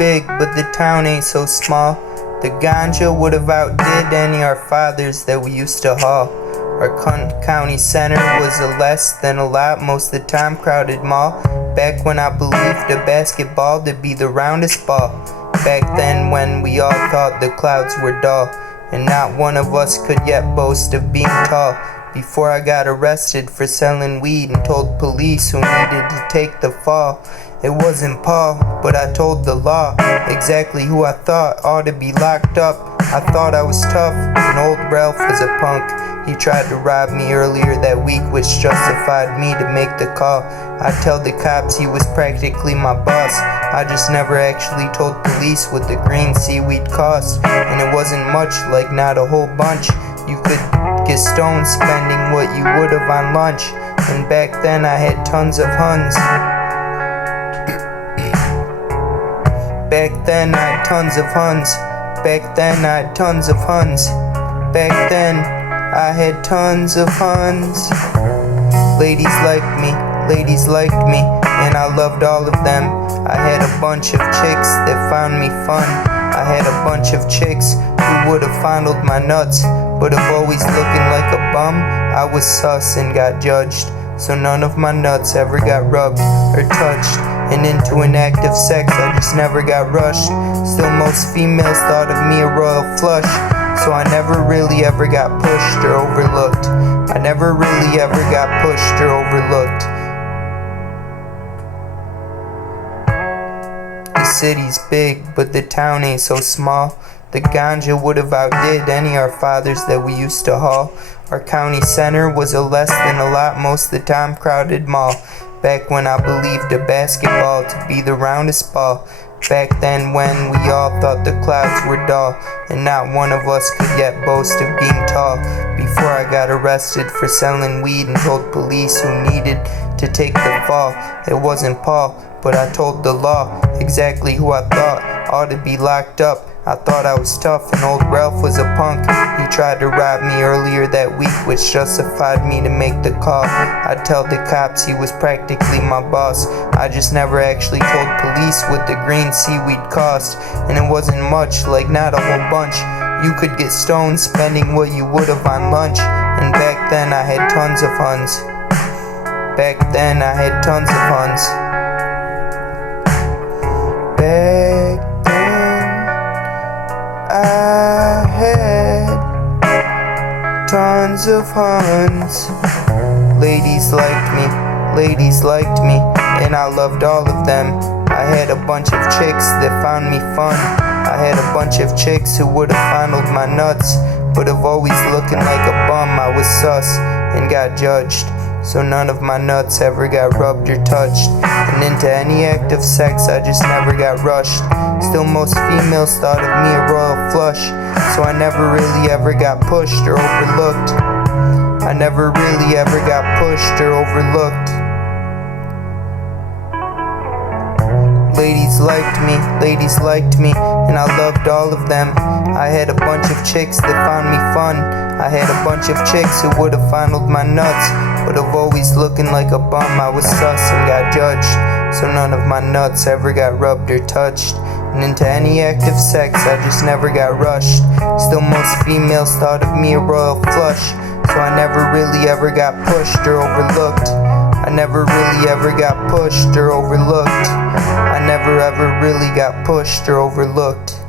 big, but the town ain't so small. The ganja would have outdid any our fathers that we used to haul. Our county center was a less than a lot, most of the time crowded mall. Back when I believed the basketball to be the roundest ball. Back then when we all thought the clouds were dull, and not one of us could yet boast of being tall. Before I got arrested for selling weed and told police who needed to take the fall. It wasn't Paul, but I told the law exactly who I thought ought to be locked up. I thought I was tough, and old Ralph was a punk. He tried to rob me earlier that week, which justified me to make the call. I tell the cops he was practically my boss. I just never actually told police what the green seaweed cost. And it wasn't much, like not a whole bunch. You could get stoned spending what you would have on lunch. And back then I had tons of Huns. Back then I had tons of Huns. Back then I had tons of Huns. Back then I had tons of Huns. Ladies liked me, and I loved all of them. I had a bunch of chicks that found me fun. I had a bunch of chicks who would have fondled my nuts, but of always looking like a bum, I was sus and got judged. So none of my nuts ever got rubbed or touched. And into an act of sex I just never got rushed. Still most females thought of me a royal flush. So I never really ever got pushed or overlooked. I never really ever got pushed or overlooked. The city's big, but the town ain't so small. The ganja would have outdid any our fathers that we used to haul. Our county center was a less than a lot, most of the time crowded mall. Back when I believed a basketball to be the roundest ball. Back then when we all thought the clouds were dull, and not one of us could yet boast of being tall. Before I got arrested for selling weed and told police who needed to take the fall. It wasn't Paul, but I told the law exactly who I thought ought to be locked up. I thought I was tough, and old Ralph was a punk. He tried to rob me earlier that week, which justified me to make the call. I tell the cops he was practically my boss. I just never actually told police what the green seaweed cost. And it wasn't much, like not a whole bunch. You could get stoned spending what you would have on lunch. And back then I had tons of Huns. Back then I had tons of Huns. Back I had tons of Huns. Ladies liked me, and I loved all of them. I had a bunch of chicks that found me fun. I had a bunch of chicks who would have fondled my nuts, but of always looking like a bum, I was sus and got judged. So none of my nuts ever got rubbed or touched. And into any act of sex I just never got rushed. Still most females thought of me a royal flush. So I never really ever got pushed or overlooked. I never really ever got pushed or overlooked. Ladies liked me, and I loved all of them. I had a bunch of chicks that found me fun. I had a bunch of chicks who would have fondled my nuts, but of always looking like a bum, I was sus and got judged. So none of my nuts ever got rubbed or touched. And into any act of sex I just never got rushed. Still most females thought of me a royal flush. So I never really ever got pushed or overlooked. I never really ever got pushed or overlooked. I never ever really got pushed or overlooked.